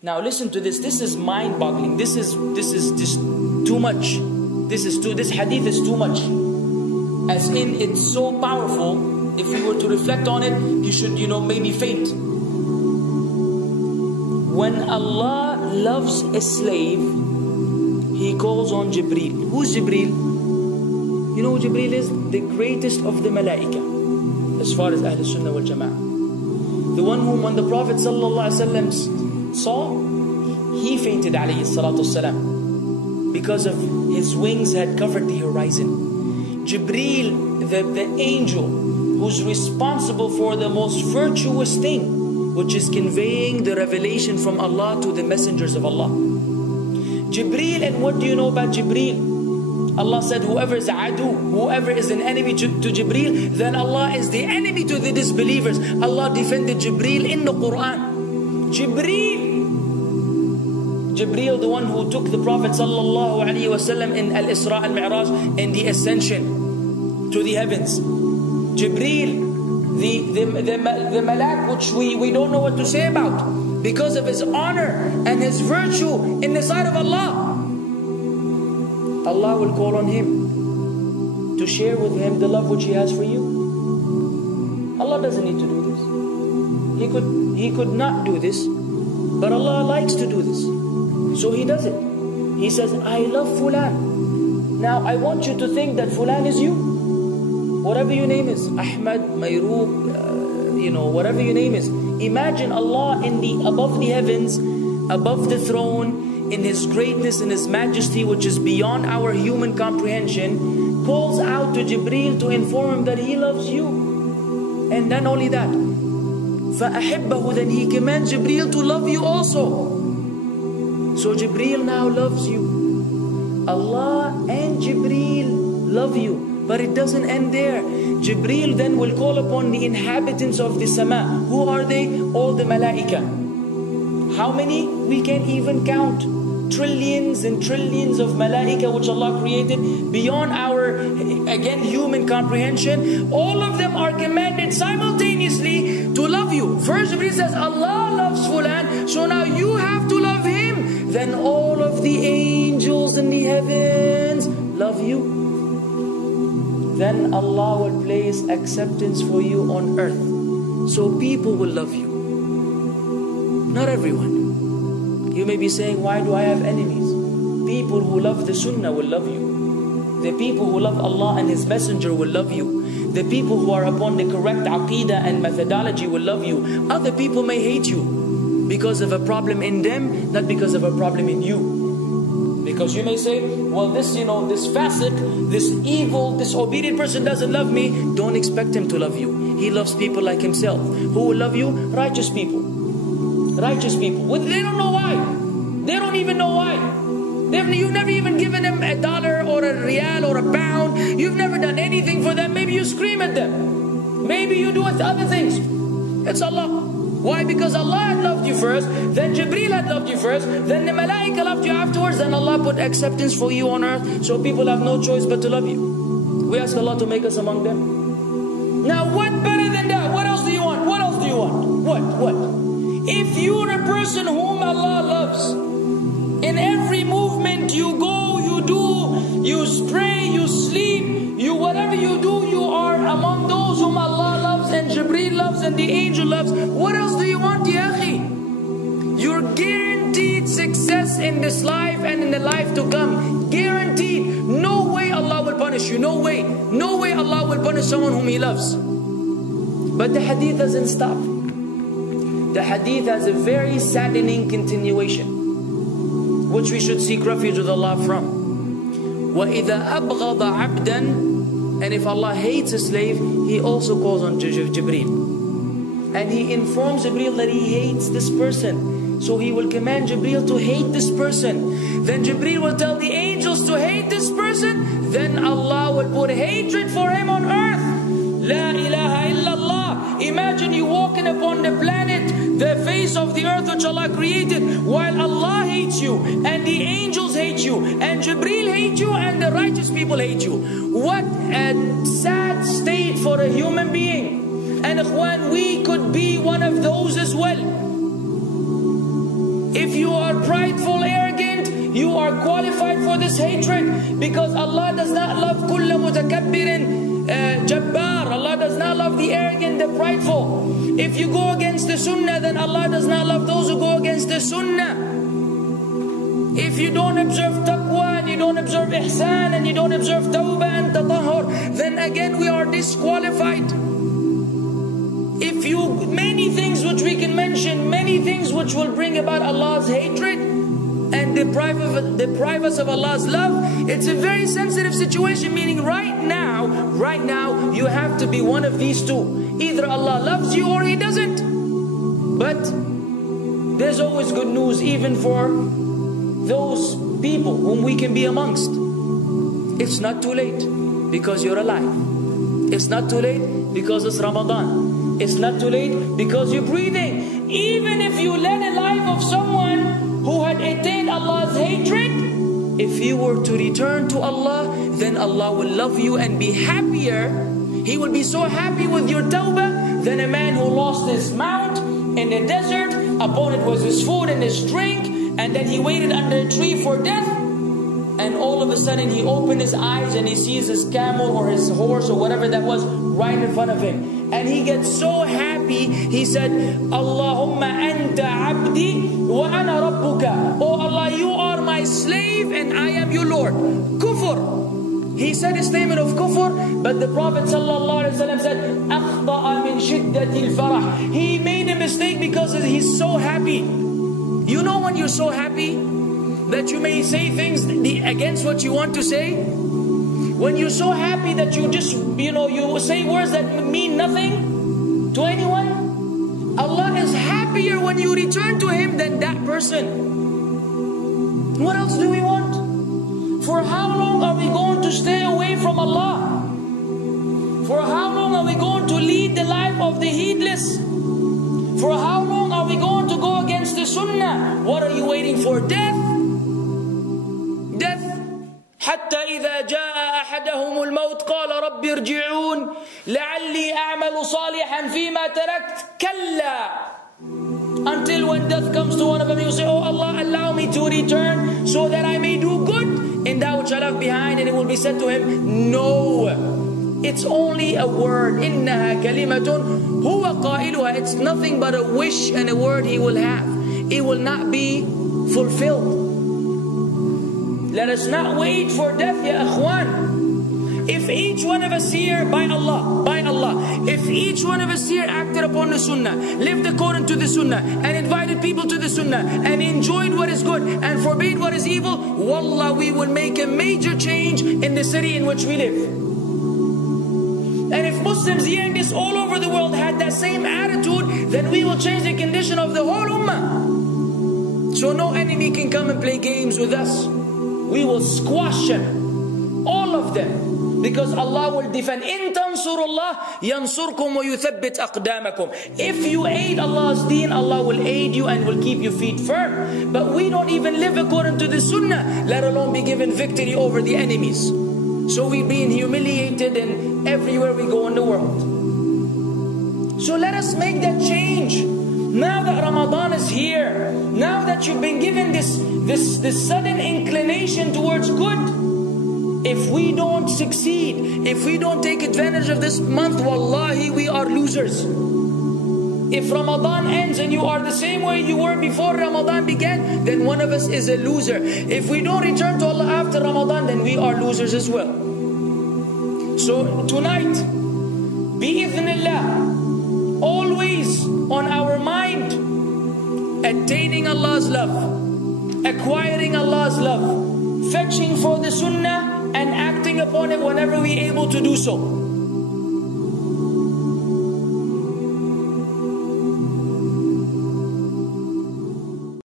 Now listen to this. This is mind-boggling. This is just too much. This hadith is too much. As in, it's so powerful. If we were to reflect on it, you should, maybe faint. When Allah loves a slave, He calls on Jibreel. Who's Jibreel? You know who Jibreel is? The greatest of the malaika, as far as Ahl Sunnah wal Jama'ah. The one whom when the Prophet ﷺ saw, he fainted alayhi salatu wasalam, because of his wings had covered the horizon. Jibreel, the angel who's responsible for the most virtuous thing, which is conveying the revelation from Allah to the messengers of Allah. Jibreel, and what do you know about Jibreel? Allah said, whoever is adu, whoever is an enemy to Jibreel, then Allah is the enemy to the disbelievers. Allah defended Jibreel in the Quran. Jibreel, the one who took the Prophet sallallahu alaihi wasallam in Al-Isra al-Mi'raj, in the ascension to the heavens. Jibreel, the malak which we don't know what to say about, because of his honor and his virtue in the sight of Allah. Allah will call on him to share with him the love which He has for you. Allah doesn't need to do this. He could not do this, but Allah likes to do this, so He does it. He says, I love Fulan. Now I want you to think that Fulan is you. Whatever your name is, Ahmad, Mayroob, whatever your name is. Imagine Allah above the heavens, above the throne, in His greatness and His majesty, which is beyond our human comprehension, calls out to Jibreel to inform him that He loves you. And then only that, فَأَحِبَّهُ, then He commands Jibreel to love you also. So Jibreel now loves you. Allah and Jibreel love you. But it doesn't end there. Jibreel then will call upon the inhabitants of the sama. Who are they? All the malaika. How many? We can't even count. Trillions and trillions of malaika which Allah created beyond our, again, human comprehension. All of them are commanded simultaneously to love you. First Jibreel says, Allah loves Fulan, so now you have to love him. Then all of the angels in the heavens love you. Then Allah will place acceptance for you on earth. So people will love you. Not everyone. You may be saying, why do I have enemies? People who love the Sunnah will love you. The people who love Allah and His Messenger will love you. The people who are upon the correct aqidah and methodology will love you. Other people may hate you because of a problem in them, not because of a problem in you. Because you may say, well, this fasiq, this evil, disobedient person doesn't love me. Don't expect him to love you. He loves people like himself. Who will love you? Righteous people. Righteous people. Well, they don't know why. They don't even know why. You've never even given them $1 or a rial or a pound. You've never done anything for them. Maybe you scream at them. Maybe you do other things. It's Allah. Why? Because Allah had loved you first, then Jibreel had loved you first, then the malaika loved you afterwards, then Allah put acceptance for you on earth, so people have no choice but to love you. We ask Allah to make us among them. Now what better than that? What else do you want? What else do you want? What? If you're a person whom Allah loves, in every movement you go, you do, you stray, you sleep, whatever you do, you are among those whom Allah loves and Jibreel loves and the angel loves. What else do you want, ya akhi? You're guaranteed success in this life and in the life to come. Guaranteed. No way Allah will punish you. No way. No way Allah will punish someone whom He loves. But the hadith doesn't stop. The hadith has a very saddening continuation, which we should seek refuge with Allah from. وَإِذَا أَبْغَضَ عَبْدًا, and if Allah hates a slave, He also calls on Jibreel. And He informs Jibreel that He hates this person. So He will command Jibreel to hate this person. Then Jibreel will tell the angels to hate this person. Then Allah will put hatred for him on earth. La ilaha illallah. Imagine you walking upon the planet, the face of the earth which Allah created, while Allah hates you, and the angels hate you, and Jibreel hates you, and the righteous people hate you. What a sad state for a human being. And ikhwan, we could be one of those as well. If you are prideful, arrogant, you are qualified for this hatred, because Allah does not love kulla mutakabbirin jabbar. Allah does not love the arrogant, the prideful. If you go against the sunnah, then Allah does not love those who go against the sunnah. If you don't observe taqwa, and you don't observe ihsan, and you don't observe tawbah and tatahur, then again we are disqualified. If you, many things which we can mention, many things which will bring about Allah's hatred and deprive us of Allah's love. It's a very sensitive situation, meaning right now, you have to be one of these two. Either Allah loves you or He doesn't. But there's always good news, even for those people whom we can be amongst. It's not too late because you're alive. It's not too late because it's Ramadan. It's not too late because you're breathing. Even if you led a life of someone who had attained Allah's hatred, if you were to return to Allah, then Allah will love you and be happier. He will be so happy with your tawbah than a man who lost his mount in the desert. Upon it was his food and his drink, and then he waited under a tree for death. And all of a sudden he opened his eyes and he sees his camel or his horse or whatever that was right in front of him. And he gets so happy, he said, Allahumma anta abdi wa ana rabbuka. Oh Allah, you are my slave and I am your Lord. Kufr. He said a statement of kufr, but the Prophet ﷺ said, أَخْطَأَ مِنْ شِدَّةِ الْفَرَحِ. He made a mistake because he's so happy. You know when you're so happy that you may say things against what you want to say? When you're so happy that you just, you say words that mean nothing to anyone? Allah is happier when you return to Him than that person. What else do we want? For how long are we going to stay away from Allah? For how long are we going to lead the life of the heedless? For how long are we going to go against the sunnah? What are you waiting for? Death? Death. حتى إذا جاء أحدهم الموت قال رب ارجعون لعلي أعمل صالحا فيما تركت كلا. Until when death comes to one of them, you say, oh Allah, allow me to return so that I may do good in that which I left behind. And it will be said to him, no, it's only a word. إنها كلمة هو قائلها. It's nothing but a wish and a word he will have. It will not be fulfilled. Let us not wait for death, ya akhwan. If each one of us here, by Allah, if each one of us here acted upon the sunnah, lived according to the sunnah, and invited people to the sunnah, and enjoyed what is good, and forbade what is evil, wallah, we will make a major change in the city in which we live. And if Muslims hearing this all over the world had that same attitude, then we will change the condition of the whole ummah. So no enemy can come and play games with us. We will squash them, all of them. Because Allah will defend. In tansurullah yansurkum wa yuthabbit aqdamakum. If you aid Allah's deen, Allah will aid you and will keep your feet firm. But we don't even live according to the sunnah, let alone be given victory over the enemies. So we're being humiliated in everywhere we go in the world. So let us make that change. Now that Ramadan is here, now that you've been given this sudden inclination towards good, if we don't succeed, if we don't take advantage of this month, wallahi, we are losers. If Ramadan ends and you are the same way you were before Ramadan began, then one of us is a loser. If we don't return to Allah after Ramadan, then we are losers as well. So tonight, bi'idhnillah, always on our mind, attaining Allah's love, acquiring Allah's love, fetching for the sunnah, and acting upon it whenever we're able to do so.